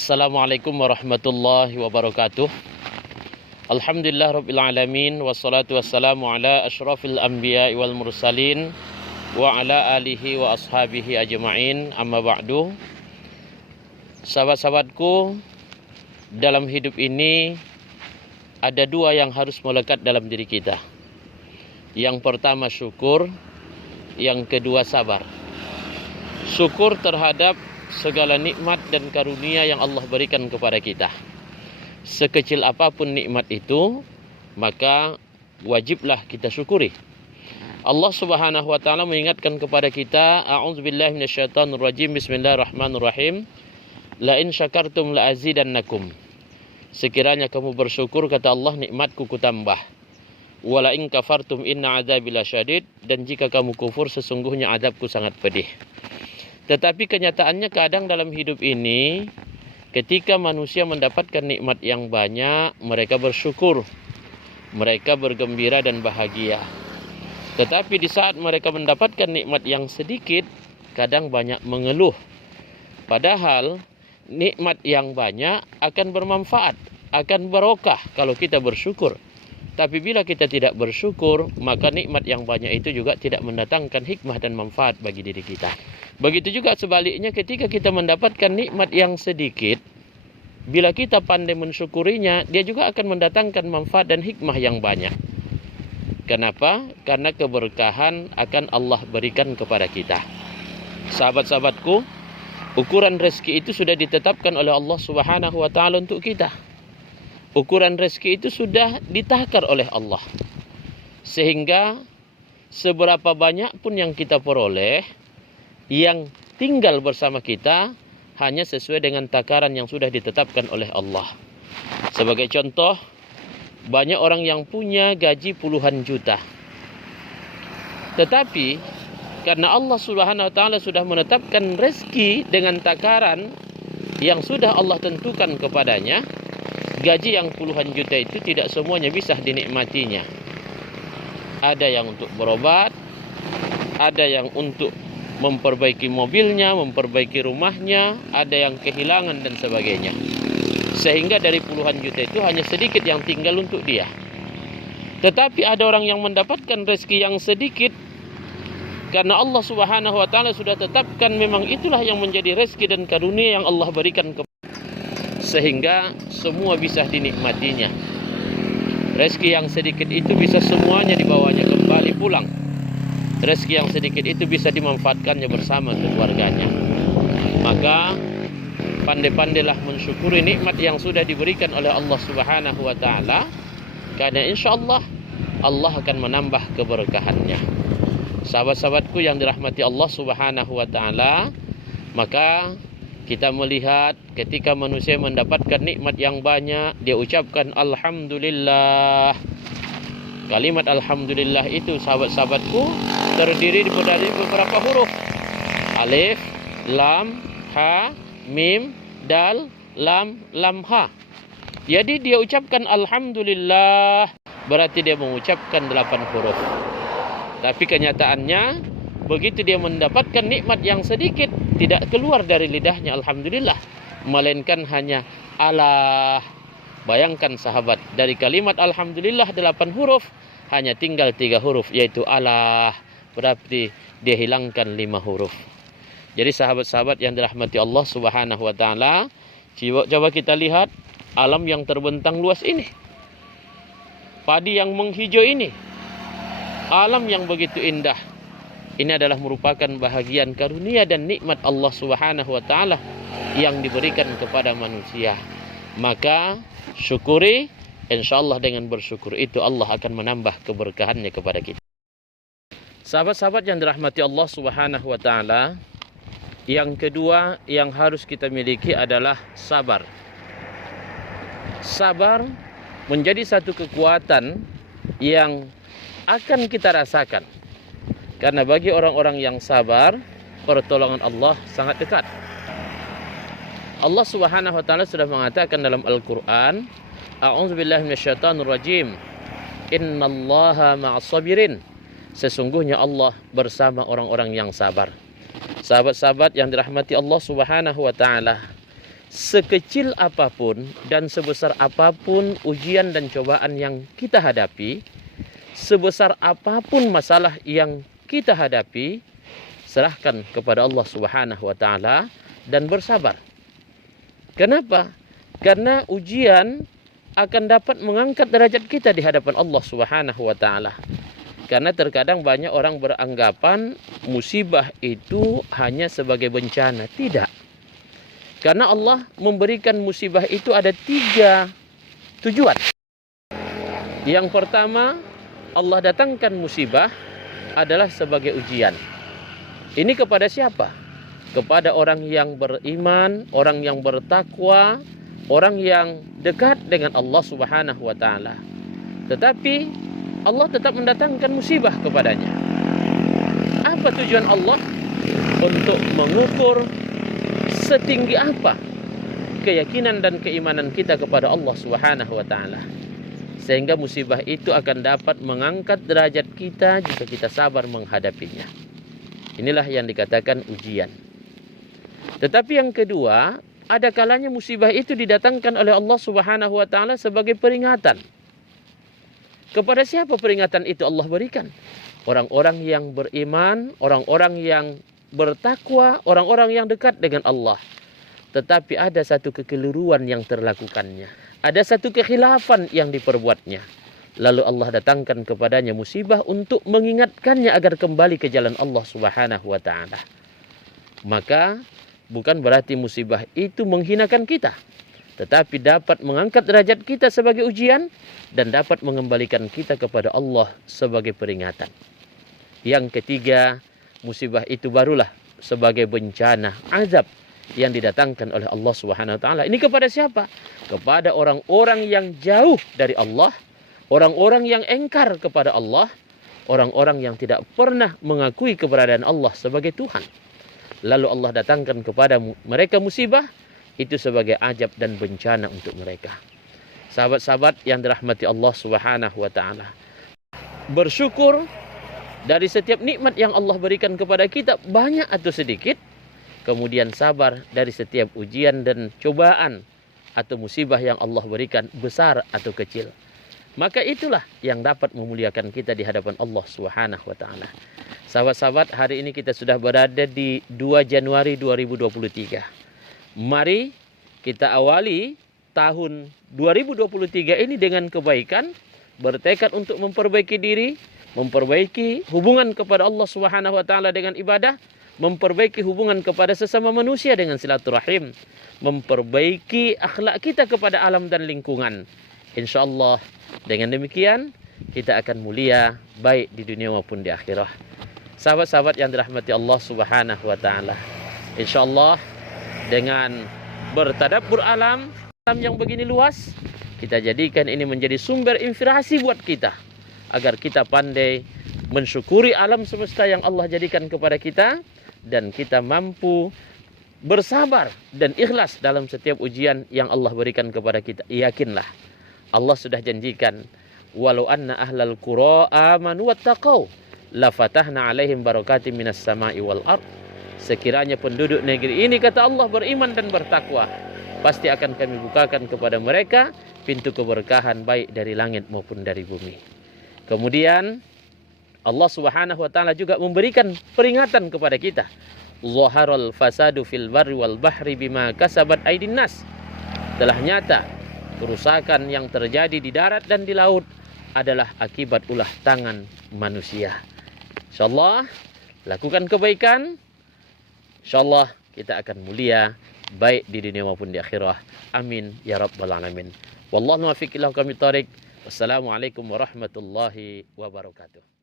Assalamualaikum warahmatullahi wabarakatuh. Alhamdulillah rabbil alamin, wassalatu wassalamu ala asyrafil anbiya wal mursalin wa ala alihi wa ashabihi ajma'in, amma ba'du. Sahabat-sahabatku, dalam hidup ini ada dua yang harus melekat dalam diri kita. Yang pertama syukur, yang kedua sabar. Syukur terhadap segala nikmat dan karunia yang Allah berikan kepada kita. Sekecil apapun nikmat itu, maka wajiblah kita syukuri. Allah Subhanahu wa taala mengingatkan kepada kita, a'udzubillahi minasyaitonir rajim, bismillahirrahmanirrahim. La in syakartum la azidannakum. Sekiranya kamu bersyukur, kata Allah, nikmatku kutambah. Wa la in kafartum inna adzabi lasyadid, dan jika kamu kufur sesungguhnya azabku sangat pedih. Tetapi kenyataannya kadang dalam hidup ini, ketika manusia mendapatkan nikmat yang banyak, mereka bersyukur, mereka bergembira dan bahagia. Tetapi di saat mereka mendapatkan nikmat yang sedikit, kadang banyak mengeluh. Padahal nikmat yang banyak akan bermanfaat, akan barokah kalau kita bersyukur. Tapi bila kita tidak bersyukur, maka nikmat yang banyak itu juga tidak mendatangkan hikmah dan manfaat bagi diri kita. Begitu juga sebaliknya, ketika kita mendapatkan nikmat yang sedikit, bila kita pandai mensyukurinya, dia juga akan mendatangkan manfaat dan hikmah yang banyak. Kenapa? Karena keberkahan akan Allah berikan kepada kita. Sahabat-sahabatku, ukuran rezeki itu sudah ditetapkan oleh Allah Subhanahu wa taala untuk kita. Ukuran rezeki itu sudah ditakar oleh Allah. Sehingga seberapa banyak pun yang kita peroleh, yang tinggal bersama kita hanya sesuai dengan takaran yang sudah ditetapkan oleh Allah. Sebagai contoh, banyak orang yang punya gaji puluhan juta. Tetapi karena Allah Subhanahu wa taala sudah menetapkan rezeki dengan takaran yang sudah Allah tentukan kepadanya, gaji yang puluhan juta itu tidak semuanya bisa dinikmatinya. Ada yang untuk berobat, ada yang untuk memperbaiki mobilnya, memperbaiki rumahnya, ada yang kehilangan dan sebagainya. Sehingga dari puluhan juta itu hanya sedikit yang tinggal untuk dia. Tetapi ada orang yang mendapatkan rezeki yang sedikit, karena Allah Subhanahu wa taala sudah tetapkan memang itulah yang menjadi rezeki dan karunia yang Allah berikan kepada, sehingga semua bisa dinikmatinya. Rezeki yang sedikit itu bisa semuanya dibawanya kembali pulang. Rezeki yang sedikit itu bisa dimanfaatkannya bersama keluarganya. Maka pandai-pandailah mensyukuri nikmat yang sudah diberikan oleh Allah Subhanahu wa taala, karena insyaallah Allah akan menambah keberkahannya. Sahabat-sahabatku yang dirahmati Allah Subhanahu wa taala, maka kita melihat ketika manusia mendapatkan nikmat yang banyak, dia ucapkan alhamdulillah. Kalimat alhamdulillah itu, sahabat-sahabatku, terdiri dari beberapa huruf. Alif, lam, ha, mim, dal, lam, ha. Jadi dia ucapkan alhamdulillah, berarti dia mengucapkan 8 huruf. Tapi kenyataannya, begitu dia mendapatkan nikmat yang sedikit, tidak keluar dari lidahnya alhamdulillah, melainkan hanya Allah. Bayangkan sahabat, dari kalimat alhamdulillah 8 huruf, hanya tinggal 3 huruf, yaitu Allah. Berarti dia hilangkan 5 huruf. Jadi sahabat-sahabat yang dirahmati Allah Subhanahu wa taala, coba kita lihat alam yang terbentang luas ini, padi yang menghijau ini, alam yang begitu indah. Ini adalah merupakan bahagian karunia dan nikmat Allah Subhanahu wa taala yang diberikan kepada manusia. Maka syukuri, insyaallah dengan bersyukur itu Allah akan menambah keberkahannya kepada kita. Sahabat-sahabat yang dirahmati Allah Subhanahu wa taala, yang kedua yang harus kita miliki adalah sabar. Sabar menjadi satu kekuatan yang akan kita rasakan. Karena bagi orang-orang yang sabar, pertolongan Allah sangat dekat. Allah Subhanahu wa taala sudah mengatakan dalam Al-Qur'an, a'udzubillahi minasyaitonir rajim, innallaha ma'as sabirin. Sesungguhnya Allah bersama orang-orang yang sabar. Sahabat-sahabat yang dirahmati Allah Subhanahu wa taala, sekecil apapun dan sebesar apapun ujian dan cobaan yang kita hadapi, sebesar apapun masalah yang kita hadapi, serahkan kepada Allah Subhanahu wa taala dan bersabar. Kenapa? Karena ujian akan dapat mengangkat derajat kita di hadapan Allah Subhanahu wa taala. Karena terkadang banyak orang beranggapan musibah itu hanya sebagai bencana. Tidak. Karena Allah memberikan musibah itu ada 3 tujuan. Yang pertama, Allah datangkan musibah adalah sebagai ujian. Ini kepada siapa? Kepada orang yang beriman, orang yang bertakwa, orang yang dekat dengan Allah Subhanahu wa taala. Tetapi Allah tetap mendatangkan musibah kepadanya. Apa tujuan Allah? Untuk mengukur setinggi apa keyakinan dan keimanan kita kepada Allah Subhanahu wa taala. Sehingga musibah itu akan dapat mengangkat derajat kita jika kita sabar menghadapinya. Inilah yang dikatakan ujian. Tetapi yang kedua, ada kalanya musibah itu didatangkan oleh Allah Subhanahu wa taala sebagai peringatan. Kepada siapa peringatan itu Allah berikan? Orang-orang yang beriman, orang-orang yang bertakwa, orang-orang yang dekat dengan Allah. Tetapi ada satu kekeliruan yang terlakukannya. Ada satu kekhilafan yang diperbuatnya. Lalu Allah datangkan kepadanya musibah untuk mengingatkannya agar kembali ke jalan Allah Subhanahu wa taala. Maka bukan berarti musibah itu menghinakan kita, tetapi dapat mengangkat derajat kita sebagai ujian dan dapat mengembalikan kita kepada Allah sebagai peringatan. Yang ketiga, musibah itu barulah sebagai bencana, azab yang didatangkan oleh Allah Subhanahu wa taala. Ini kepada siapa? Kepada orang-orang yang jauh dari Allah, orang-orang yang engkar kepada Allah, orang-orang yang tidak pernah mengakui keberadaan Allah sebagai Tuhan. Lalu Allah datangkan kepada mereka musibah itu sebagai ajab dan bencana untuk mereka. Sahabat-sahabat yang dirahmati Allah Subhanahu wa taala, bersyukur dari setiap nikmat yang Allah berikan kepada kita, banyak atau sedikit. Kemudian sabar dari setiap ujian dan cobaan atau musibah yang Allah berikan, besar atau kecil. Maka itulah yang dapat memuliakan kita di hadapan Allah Subhanahu wa taala. Sahabat-sahabat, hari ini kita sudah berada di 2 Januari 2023. Mari kita awali tahun 2023 ini dengan kebaikan, bertekad untuk memperbaiki diri, memperbaiki hubungan kepada Allah Subhanahu wa taala dengan ibadah, memperbaiki hubungan kepada sesama manusia dengan silaturahim, memperbaiki akhlak kita kepada alam dan lingkungan. Insyaallah dengan demikian kita akan mulia baik di dunia maupun di akhirah. Sahabat-sahabat yang dirahmati Allah Subhanahu wa taala, insyaallah dengan bertadabbur alam yang begini luas, kita jadikan ini menjadi sumber inspirasi buat kita agar kita pandai mensyukuri alam semesta yang Allah jadikan kepada kita, dan kita mampu bersabar dan ikhlas dalam setiap ujian yang Allah berikan kepada kita. Yakinlah, Allah sudah janjikan, walau anna ahlal qura amanu wattaqau la fatahna alaihim barakatim minas sama'i wal ard. Sekiranya penduduk negeri ini, kata Allah, beriman dan bertakwa, pasti akan kami bukakan kepada mereka pintu keberkahan baik dari langit maupun dari bumi. Kemudian Allah Subhanahu wa taala juga memberikan peringatan kepada kita. Zaharal fasadu fil barri wal bahri bima kasabat aydin nas. Telah nyata kerusakan yang terjadi di darat dan di laut adalah akibat ulah tangan manusia. Insyaallah lakukan kebaikan, insyaallah kita akan mulia baik di dunia maupun di akhirah. Amin ya rabbal alamin. Wallahu muwaffiq ila aqwamit thoriq. Wassalamualaikum warahmatullahi wabarakatuh.